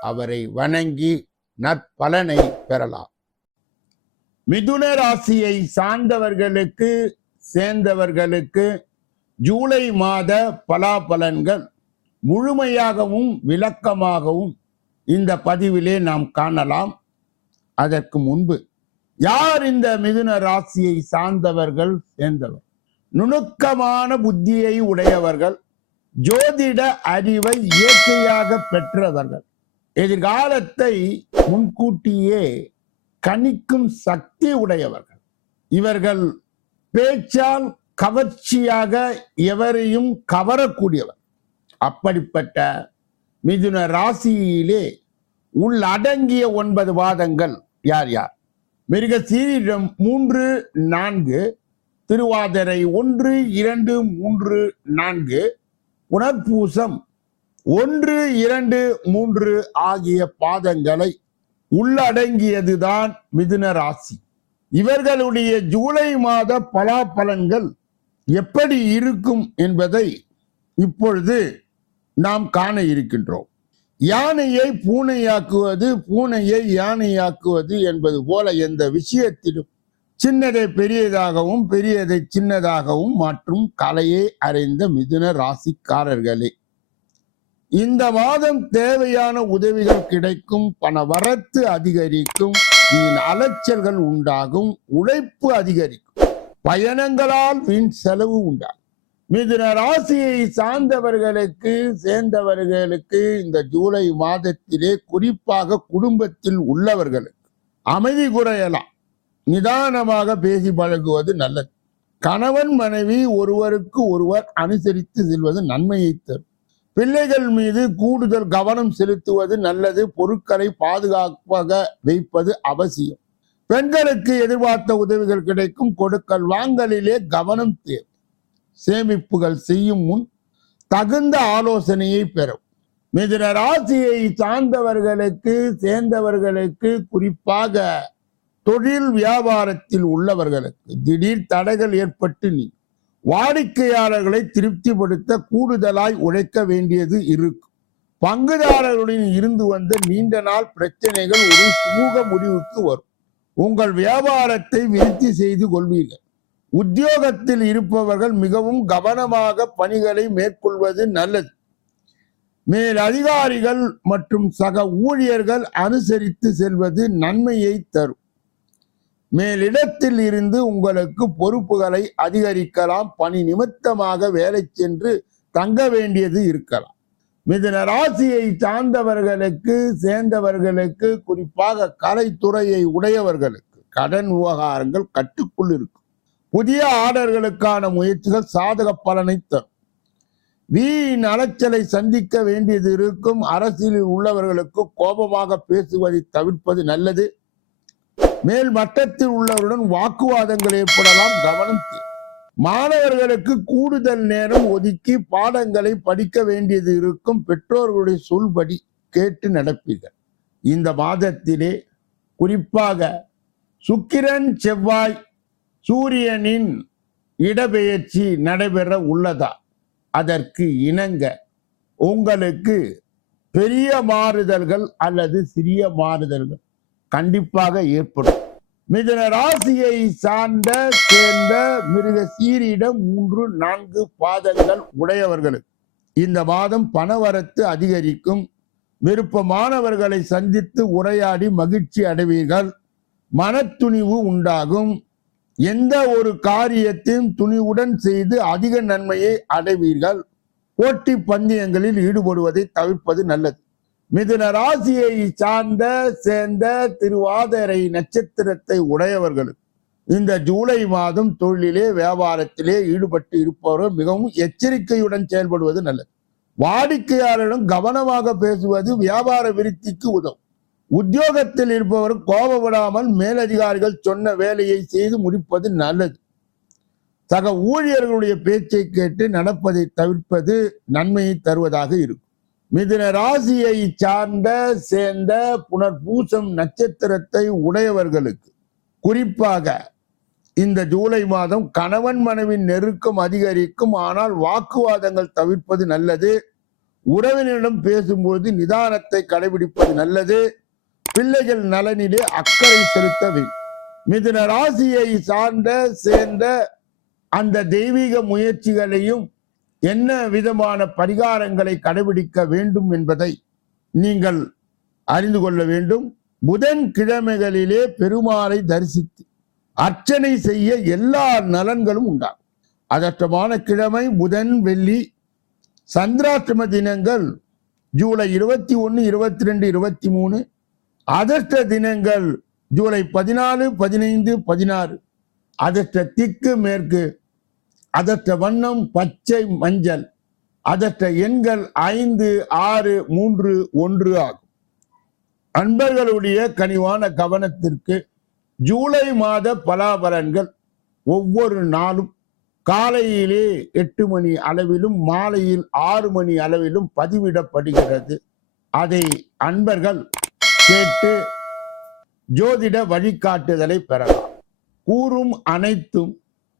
அவரை வணங்கி நற்பலனை பெறலாம். மிதுன ராசியை சார்ந்தவர்களுக்கு சேர்ந்தவர்களுக்கு ஜூலை மாத பலாபலன்கள் முழுமையாகவும் விளக்கமாகவும் இந்த பதிவிலே நாம் காணலாம். அதற்கு முன்பு யார் இந்த மிதுன ராசியை சார்ந்தவர்கள் சேர்ந்தவர்? நுணுக்கமான புத்தியை உடையவர்கள் ஜோதிட அறிவை இயற்கையாக பெற்றவர்கள். எதிர்காலத்தை முன்கூட்டியே கணிக்கும் சக்தி உடையவர்கள். இவர்கள் பேச்சால் கவர்ச்சியாக எவரையும் கவரக்கூடியவர். அப்படிப்பட்ட மிதுன ராசியிலே உள்ளடங்கிய ஒன்பது வாதங்கள் யார் யார்? மிருக சீரிடம் மூன்று நான்கு திருவாதிரை ஒன்று இரண்டு மூன்று நான்கு புனர்பூசம் ஒன்று இரண்டு மூன்று ஆகிய பாதங்களை உள்ளடங்கியதுதான் மிதுன ராசி. இவர்களுடைய ஜூலை மாத பலாபலன்கள் எப்படி இருக்கும் என்பதை இப்பொழுது நாம் காண இருக்கின்றோம். யானையை பூனையாக்குவது பூனையை யானையாக்குவது என்பது போல எந்த விஷயத்திலும் சின்னதை பெரியதாகவும் பெரியதை சின்னதாகவும் மாற்றும் கலையை அறிந்த மிதுன ராசிக்காரர்களே. இந்த மாதம் தேவையான உதவிகள் கிடைக்கும் பண வரத்து அதிகரிக்கும் அலைச்சல்கள் உண்டாகும் உழைப்பு அதிகரிக்கும் பயணங்களால் வீண் செலவு உண்டாகும். மிதுன ராசியை சார்ந்தவர்களுக்கு சேர்ந்தவர்களுக்கு இந்த ஜூலை மாதத்திலே குறிப்பாக குடும்பத்தில் உள்ளவர்களுக்கு அமைதி குறையலாம். நிதானமாக பேசி பழகுவது நல்லது. கணவன் மனைவி ஒருவருக்கு ஒருவர் அனுசரித்து செல்வது நன்மையை தரும். பிள்ளைகள் மீது கூடுதல் கவனம் செலுத்துவது நல்லது பொருட்களை பாதுகாப்பாக வைப்பது அவசியம். பெண்களுக்கு எதிர்பார்த்த உதவிகள் கிடைக்கும் கொடுக்கல் வாங்கலிலே கவனம் தேவை. சேமிப்புகள் செய்யும் முன் தகுந்த ஆலோசனையை பெறும். மிதுன ராசியை சார்ந்தவர்களுக்கு சேர்ந்தவர்களுக்கு குறிப்பாக தொழில் வியாபாரத்தில் உள்ளவர்களுக்கு திடீர் தடைகள் ஏற்பட்டு நீ வாடிக்கையாளர்களை திருப்திப்படுத்த கூடுதலாய் உழைக்க வேண்டியது இருக்கும் பங்குதாரர்களுடன் இருந்து வந்த நீண்ட நாள் பிரச்சனைகள் ஒரு சுமூக முடிவுக்கு வரும். உங்கள் வியாபாரத்தை விருத்தி செய்து கொள்வீர்கள். உத்தியோகத்தில் இருப்பவர்கள் மிகவும் கவனமாக பணிகளை மேற்கொள்வது நல்லது. மேல் அதிகாரிகள் மற்றும் சக ஊழியர்கள் அனுசரித்து செல்வது நன்மையை தரும். மேலிடத்தில் இருந்து உங்களுக்கு பொறுப்புகளை அதிகரிக்கலாம். பணி நிமித்தமாக வேலை சென்று தங்க வேண்டியது இருக்கலாம். மிதுன ராசியை சார்ந்தவர்களுக்கு சேர்ந்தவர்களுக்கு குறிப்பாக கலைத்துறையை உடையவர்களுக்கு கடன் விவகாரங்கள் கட்டுக்குள் இருக்கும். புதிய ஆர்டர்களுக்கான முயற்சிகள் சாதக பலனை தரும். வீண் அலைச்சலை சந்திக்க வேண்டியது இருக்கும். அரசியலில் உள்ளவர்களுக்கு கோபமாக பேசுவதை தவிர்ப்பது நல்லது. மேல் மட்டத்தில் உள்ளவருடன் வாக்குவாதங்கள் ஏற்படலாம். கவனம். மாணவர்களுக்கு கூடுதல் நேரம் ஒதுக்கி பாடங்களை படிக்க வேண்டியது இருக்கும். பெற்றோர்களுடைய சொல்படி கேட்டு நடப்பீர்கள். இந்த மாதத்திலே குறிப்பாக சுக்கிரன் செவ்வாய் சூரியனின் இடப்பெயர்ச்சி நடைபெற உள்ளதா? அதற்கு இணங்க உங்களுக்கு பெரிய மாறுதல்கள் அல்லது சிறிய மாறுதல்கள் கண்டிப்பாக ஏற்படும். மிதன ராசியை சார்ந்த சேர்ந்த மிருக சீரிடம் மூன்று நான்கு பாதங்கள் உடையவர்களுக்கு. இந்த மாதம் பணவரத்து அதிகரிக்கும். விருப்பமானவர்களை சந்தித்து உரையாடி மகிழ்ச்சி அடைவீர்கள். மனத்துணிவு உண்டாகும். எந்த ஒரு காரியத்தையும் துணிவுடன் செய்து அதிக நன்மையை அடைவீர்கள். போட்டி பந்தயங்களில் ஈடுபடுவதை தவிர்ப்பது நல்லது. மிதுன ராசியை சார்ந்த சேர்ந்த திருவாதிரை நட்சத்திரத்தை உடையவர்களுக்கு இந்த ஜூலை மாதம் தொழிலிலே வியாபாரத்திலே ஈடுபட்டு இருப்பவர்கள் மிகவும் எச்சரிக்கையுடன் செயல்படுவது நல்லது. வாடிக்கையாளரிடம் கவனமாக பேசுவது வியாபார விருத்திக்கு உதவும். உத்தியோகத்தில் இருப்பவர் கோபப்படாமல் மேலதிகாரிகள் சொன்ன வேலையை செய்து முடிப்பது நல்லது. சக ஊழியர்களுடைய பேச்சை கேட்டு நடப்பதை தவிர்ப்பது நன்மையை தருவதாக இருக்கும். மிதுன ராசியை சார்ந்த சேர்ந்த புனர்பூசம் நட்சத்திரத்தை உடையவர்களுக்கு குறிப்பாக இந்த ஜூலை மாதம் கணவன் மனைவி நெருக்கம் அதிகரிக்கும் ஆனால் வாக்குவாதங்கள் தவிர்ப்பது நல்லது. உறவினரிடம் பேசும்போது நிதானத்தை கடைபிடிப்பது நல்லது. பிள்ளைகள் நலனிலே அக்கறை செலுத்த மிதுன ராசியை சார்ந்த சேர்ந்த அந்த தெய்வீக முயற்சிகளையும் என்ன விதமான பரிகாரங்களை கடைபிடிக்க வேண்டும் என்பதை நீங்கள் அறிந்து கொள்ள வேண்டும். புதன் கிழமைகளிலே பெருமாளை தரிசித்து அர்ச்சனை செய்ய எல்லா நலன்களும் உண்டாகும். அதற்றமான கிழமை புதன் வெள்ளி சந்திராஷ்டம தினங்கள் ஜூலை இருபத்தி ஒன்று இருபத்தி ரெண்டு இருபத்தி மூணு. அதிர்ஷ்ட தினங்கள் ஜூலை பதினாலு பதினைந்து பதினாறு. அதிர்ஷ்ட திக்கு மேற்கு அதற்ற வண்ணம் பச்சை மஞ்சள் அதற்ற எண்கள் ஐந்து ஆறு மூன்று ஒன்று ஆகும். அன்பர்களுடைய கனிவான கவனத்திற்கு ஜூலை மாத பலாபலன்கள் ஒவ்வொரு நாளும் காலையிலே எட்டு மணி அளவிலும் மாலையில் ஆறு மணி அளவிலும் பதிவிடப்படுகிறது. அதை அன்பர்கள் கேட்டு ஜோதிட வழிகாட்டுதலை பெறலாம். கூறும் அனைத்தும்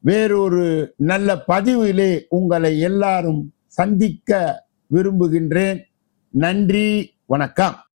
வேறொரு நல்ல பதிவிலே உங்களை எல்லாரும் சந்திக்க விரும்புகின்றேன். நன்றி வணக்கம்.